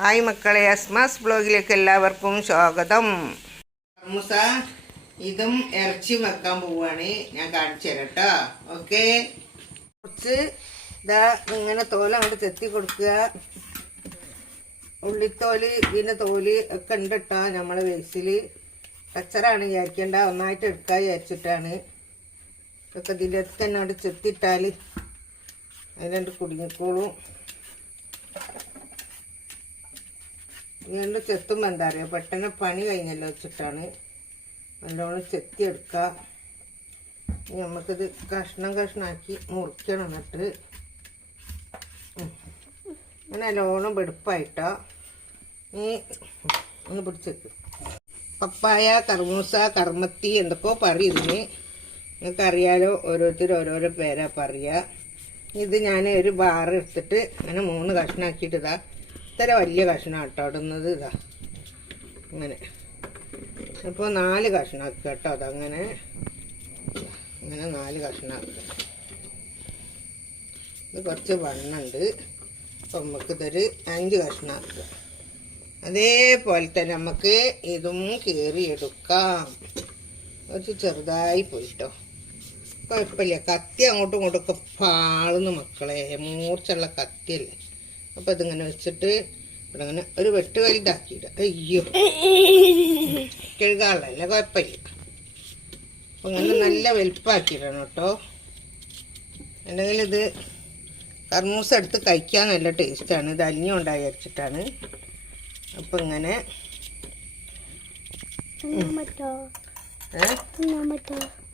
Hi മക്കളെ അസ്മാസ് ബ്ലോഗിലേക്ക് എല്ലാവർക്കും സ്വാഗതം. മൂസ ഇതും ഇറച്ചി വെക്കാൻ പോവാണ്. ഞാൻ കാണിച്ചു തരാം കേട്ടോ ഓക്കെ? കുറച്ച് ഇതാ ഇങ്ങനെ തോല അങ്ങോട്ട് ചെത്തി കൊടുക്കുക. ഉള്ളിത്തോൽ പിന്നെ തോൽ ഒക്കെ ഉണ്ട് കേട്ടോ നമ്മളെ വേസിൽ കച്ചറാണ് വിചാരിക്കേണ്ട. ഒന്നായിട്ട് എടുക്കാൻ വിചാരിച്ചിട്ടാണ്. ഇതൊക്കെ ഇതിന്റെ അടുത്ത് തന്നെ അങ്ങോട്ട് ചെത്തിയിട്ടാൽ അതിനെ കുടുങ്ങിക്കോളും. വീണ്ടും ചെത്തുമ്പോൾ എന്താ പറയുക പെട്ടെന്ന് പണി കഴിഞ്ഞല്ലോ വെച്ചിട്ടാണ്. നല്ലോണം ചെത്തിയെടുക്കുക നമുക്കിത് കഷ്ണം കഷ്ണാക്കി മുറിക്കണം എന്നിട്ട്. ഇങ്ങനെ നല്ലോണം വെടുപ്പായിട്ടോ. ഈ ഒന്ന് പിടിച്ചേക്ക്. പപ്പായ കർമൂസ കർമ്മത്തി എന്തൊക്കെയോ പറയും ഇതിന് നിങ്ങൾക്കറിയാലോ ഓരോരുത്തർ ഓരോരോ പേരാ പറയുക ഇത് ഞാൻ ഒരു ബാർ എടുത്തിട്ട് അങ്ങനെ മൂന്ന് കഷ്ണാക്കിയിട്ട് ഇതാ ഇത്ര വലിയ കഷ്ണം ഇട്ടോടുന്നത് ഇതാ. ഇങ്ങനെ. അപ്പോൾ നാല് കഷ്ണാക്കുക കേട്ടോ അതങ്ങനെ. ഇങ്ങനെ നാല് കഷ്ണാക്കുക ഇത് കുറച്ച് വണ്ണുണ്ട്. അപ്പം നമുക്ക് ഇതൊരു അഞ്ച് കഷ്ണാക്കുക അതേപോലെ തന്നെ നമുക്ക് ഇതും കീറിയെടുക്കാം. കുറച്ച് ചെറുതായി പോയിട്ടോ. കുഴപ്പമില്ല. കത്തി അങ്ങോട്ടും ഇങ്ങോട്ടും ഒക്കെ പാളുന്നു മക്കളെ. മൂർച്ചുള്ള കത്തിയല്ലേ? അപ്പം ഇതിങ്ങനെ വെച്ചിട്ട് ഇവിടെ അങ്ങനെ ഒരു വെട്ട് വലുതാക്കിയിട്ട് അയ്യോ. കഴുകാളല്ലേ കുഴപ്പമില്ല. അപ്പോൾ ഇങ്ങനെ നല്ല വലുപ്പാക്കിയിട്ടാണ് കേട്ടോ. അല്ലെങ്കിൽ ഇത് കർമൂസ എടുത്ത് കഴിക്കാൻ നല്ല ടേസ്റ്റാണ് ഇത് അലിഞ്ഞുണ്ടായി വെച്ചിട്ടാണ്. അപ്പം ഇങ്ങനെ.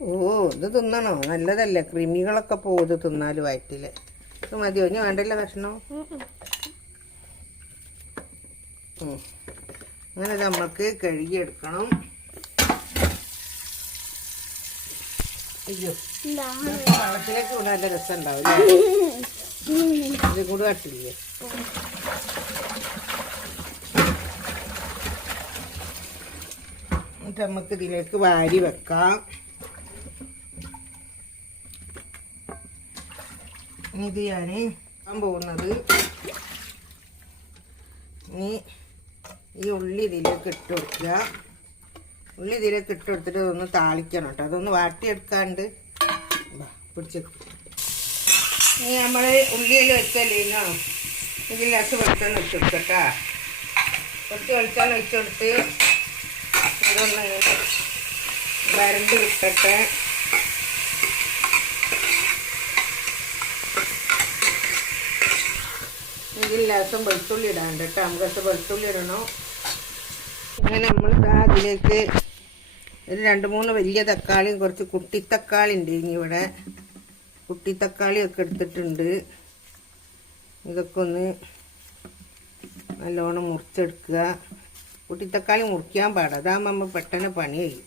ഓ ഇത് തിന്നണോ? നല്ലതല്ലേ. കൃമികളൊക്കെ പോകും ഇത് തിന്നാൽ വയറ്റിൽ ഇത് മതിയോ ഇനി വേണ്ടല്ലോ ഭക്ഷണം. അങ്ങനെ നമ്മൾക്ക് നമുക്ക് കഴുകിയെടുക്കണം. അയ്യോ. വെള്ളത്തിലേക്ക് നല്ല രസം ഉണ്ടാവും ഇത് കൂടെ കട്ടില്ലേ എന്നിട്ട് നമുക്ക് ഇതിലേക്ക് വാരി വെക്കാം. ഇത് ഞാൻ പോകുന്നത്. ഇനി ഈ ഉള്ളി ഇതിലേക്ക് ഇട്ട് കൊടുക്കുക. ഉള്ളി ഇതിലേക്ക് ഇട്ട് കൊടുത്തിട്ട് ഇതൊന്ന് താളിക്കണം കേട്ടോ. അതൊന്ന് വാട്ടിയെടുക്കാണ്ട് പിടിച്ച് ഇനി നമ്മൾ ഉള്ളിയിൽ വെച്ചല്ലേനോ ഇതിൽ ഗ്ലാസ് വെളിച്ചെണ്ണ ഇട്ട് കൊടുക്കട്ടാ കുറച്ച് വെളിച്ചെണ്ണ ഒഴിച്ചെടുത്ത് ഇതൊന്ന് വരണ്ട് കിട്ടട്ടെ ഇതിൽ ലേശം വെളുത്തുള്ളി ഇടാണ്ട് കേട്ടോ. നമുക്ക് വെളുത്തുള്ളി ഇടണം? അങ്ങനെ നമ്മൾ അതിലേക്ക് ഒരു രണ്ട് മൂന്ന് വലിയ തക്കാളിയും കുറച്ച് കുട്ടി തക്കാളി ഉണ്ട് ഇനി ഇവിടെ. കുട്ടി തക്കാളി ഒക്കെ എടുത്തിട്ടുണ്ട്. ഇതൊക്കെ ഒന്ന് നല്ലോണം മുറിച്ചെടുക്കുക. കുട്ടി തക്കാളി മുറിക്കാൻ പാടാം. അതാകുമ്പോൾ നമ്മൾ പെട്ടെന്ന് പണി ചെയ്യും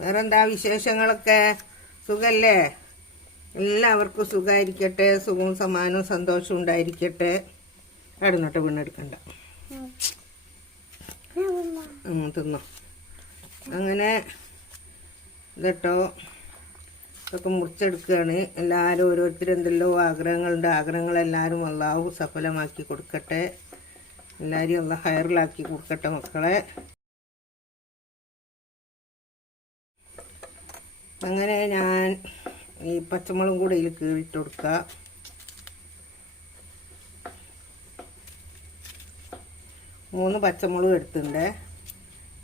വേറെ എന്താ വിശേഷങ്ങളൊക്കെ? സുഖല്ലേ? എല്ലാവർക്കും സുഖമായിരിക്കട്ടെ സുഖവും സമാനവും സന്തോഷവും ഉണ്ടായിരിക്കട്ടെ. കടന്നോട്ടെ വീണെടുക്കണ്ട തിന്നോ. അങ്ങനെ ഇതട്ടോ. ഇതൊക്കെ മുറിച്ചെടുക്കുകയാണ്. എല്ലാവരും ഓരോരുത്തരും എന്തെല്ലോ ആഗ്രഹങ്ങളുണ്ട്. ആഗ്രഹങ്ങളെല്ലാവരും അള്ളാഹു സഫലമാക്കി കൊടുക്കട്ടെ. എല്ലാവരും അള്ള ഹയറിലാക്കി കൊടുക്കട്ടെ മക്കളെ. അങ്ങനെ ഞാൻ ഈ പച്ചമുളകും കൂടെ ഇതിൽ കീറിയിട്ട് കൊടുക്കുക മൂന്ന് പച്ചമുളക് എടുത്തിട്ടുണ്ട്.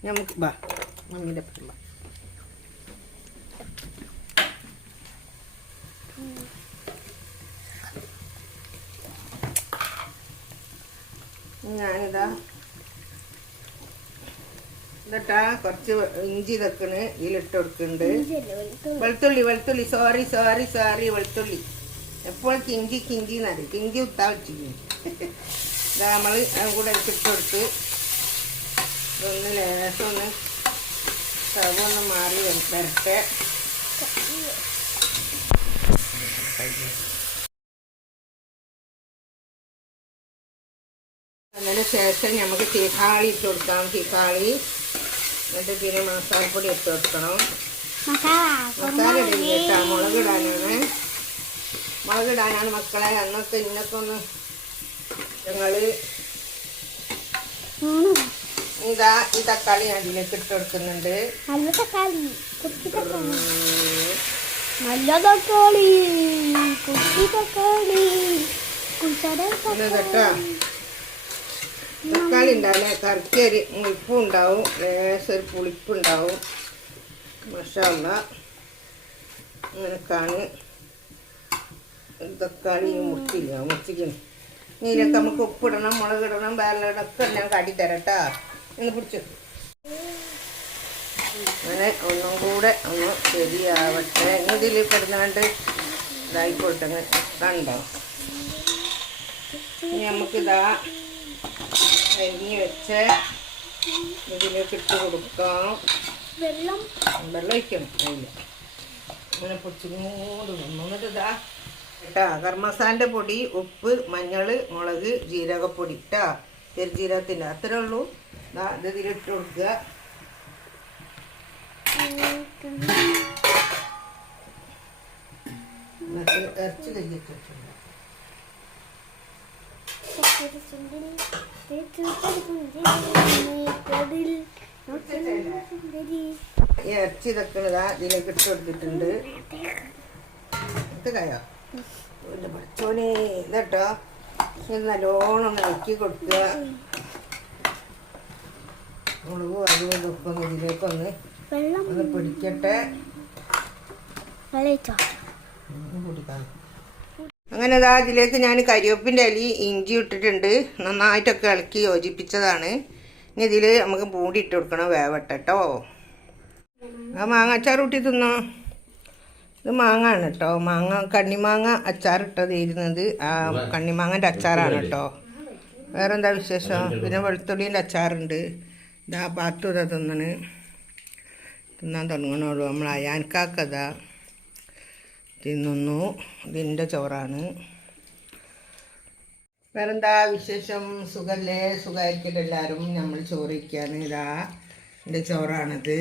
നമുക്ക് ബാ മമ്മീന്റെ പിള്ള ഞാനിതാ ഇതട്ടാ കുറച്ച് ഇഞ്ചി ഇതൊക്കെയാണ് ഇതിലിട്ട് കൊടുക്കുന്നുണ്ട്. വെളുത്തുള്ളി വെളുത്തുള്ളി സോറി സോറി സോറി വെളുത്തുള്ളി. എപ്പോൾ കിഞ്ചി കിഞ്ചി എന്നറിയും കിഞ്ചി ഉത്താ ഇതാ നമ്മൾ കൂടെ ഇട്ട് കൊടുത്ത് ഇതൊന്ന് ലേശം ഒന്ന് സ്റ്റവ് ഒന്ന് മാറി വര- വരട്ടെ. അതിന് ശേഷം നമുക്ക് തീക്കാളി ഇട്ട് കൊടുക്കാം. തീക്കാളി എന്നിട്ട് പിന്നെ മസാലപ്പൊടി ഇട്ട് കൊടുക്കണം. മസാല ഇടില്ല മുളക് ഇടാനാണ്. മുളക് ഇടാനാണ് മക്കളെ. അന്നൊക്കെ ഇന്നൊക്കെ ഒന്ന് ഞങ്ങൾ ഇതാ ഈ തക്കാളി ഞാൻ ഇതിലേക്ക് ഇട്ട് കൊടുക്കുന്നുണ്ട്. നല്ല തക്കാളി. കുട്ടി തക്കാളി. നല്ല തക്കാളി. കുട്ടി തക്കാളി. കേട്ടോ തക്കാളി. ഉണ്ടാവില്ല ഒരു മുളിപ്പും ഉണ്ടാവും. ലേശം ഒരു പുളിപ്പുണ്ടാവും മഷാല അങ്ങനെ കാണി തക്കാളി മുറിച്ചില്ല മുറിച്ചിക്കണം നീലൊക്കെ നമുക്ക് ഉപ്പിടണം മുളകിടണം വേറെല്ലാം ഞാൻ തരട്ടാ എന്ന് പിടിച്ചു. അങ്ങനെ ഒന്നും കൂടെ ഒന്ന് ശരിയാവട്ടെ. ഇതിൽ കിടന്നാണ്ട് ഇതായിക്കോട്ടെ കണ്ടോ? ഇനി നമുക്കിതാ അരിഞ്ഞ് വെച്ച് ഇതിലേക്ക് ഇട്ട് കൊടുക്കാം. വെള്ളം. വെള്ളം ഒഴിക്കണം. അതിൽ അങ്ങനെ പൊടിച്ചിങ്ങോട്ട് നിന്നു എന്നിട്ട് ഇതാ കേട്ടാ. കർമ്മസാന്റെ പൊടി ഉപ്പ് മഞ്ഞൾ മുളക് ജീരകപ്പൊടി കേട്ടാ. പെരുജീരകത്തിന്റെ അത്രേ ഉള്ളൂ. ഇതാ ഇത് ഇതിലിട്ട് കൊടുക്കുക. ഇറച്ചി കയ്യിട്ട് ഇറച്ചി ഇതിലേക്ക് ഇട്ട് കൊടുത്തിട്ടുണ്ട്. ഇത് കായോ എന്റെ പഠിച്ചോനെ ഇതട്ടോ? ഇത് നല്ലോണം ഇളക്കി കൊടുക്കുക. മുളകും ഒന്ന് ഇതിലേക്കൊന്ന് ഒന്ന് പിടിക്കട്ടെ. അങ്ങനെ അതാ ഇതിലേക്ക് ഞാൻ കരിവേപ്പിന്റെ അലി ഇഞ്ചി ഇട്ടിട്ടുണ്ട്. നന്നായിട്ടൊക്കെ ഇളക്കി യോജിപ്പിച്ചതാണ്. ഇനി ഇതിൽ നമുക്ക് മൂടി ഇട്ട് കൊടുക്കണം വേവട്ടെ കേട്ടോ ആ മാങ്ങാച്ചാർ കൂട്ടി തിന്നോ? ഇത് മാങ്ങ ആണ് കേട്ടോ മാങ്ങ കണ്ണിമാങ്ങ അച്ചാർ ഇട്ടതായിരുന്നത് ആ കണ്ണിമാങ്ങന്റെ അച്ചാറാണ് കേട്ടോ വേറെന്താ വിശേഷം? പിന്നെ വെളുത്തുള്ളീന്റെ അച്ചാറുണ്ട്. ഇതാ പാത്തു ഇതാ തിന്നണ്. തിന്നാൻ തുടങ്ങണുള്ളൂ. നമ്മൾ അയാൻകാക്കതാ തിന്നുന്നു. ഇതിന്റെ ചോറാണ്. വേറെന്താ വിശേഷം? സുഖല്ലേ? സുഖമായിരിക്കട്ടെ എല്ലാവരും. നമ്മൾ ചോറിരിക്കുകയാണ് ഇതാ എന്റെ ചോറാണിത്.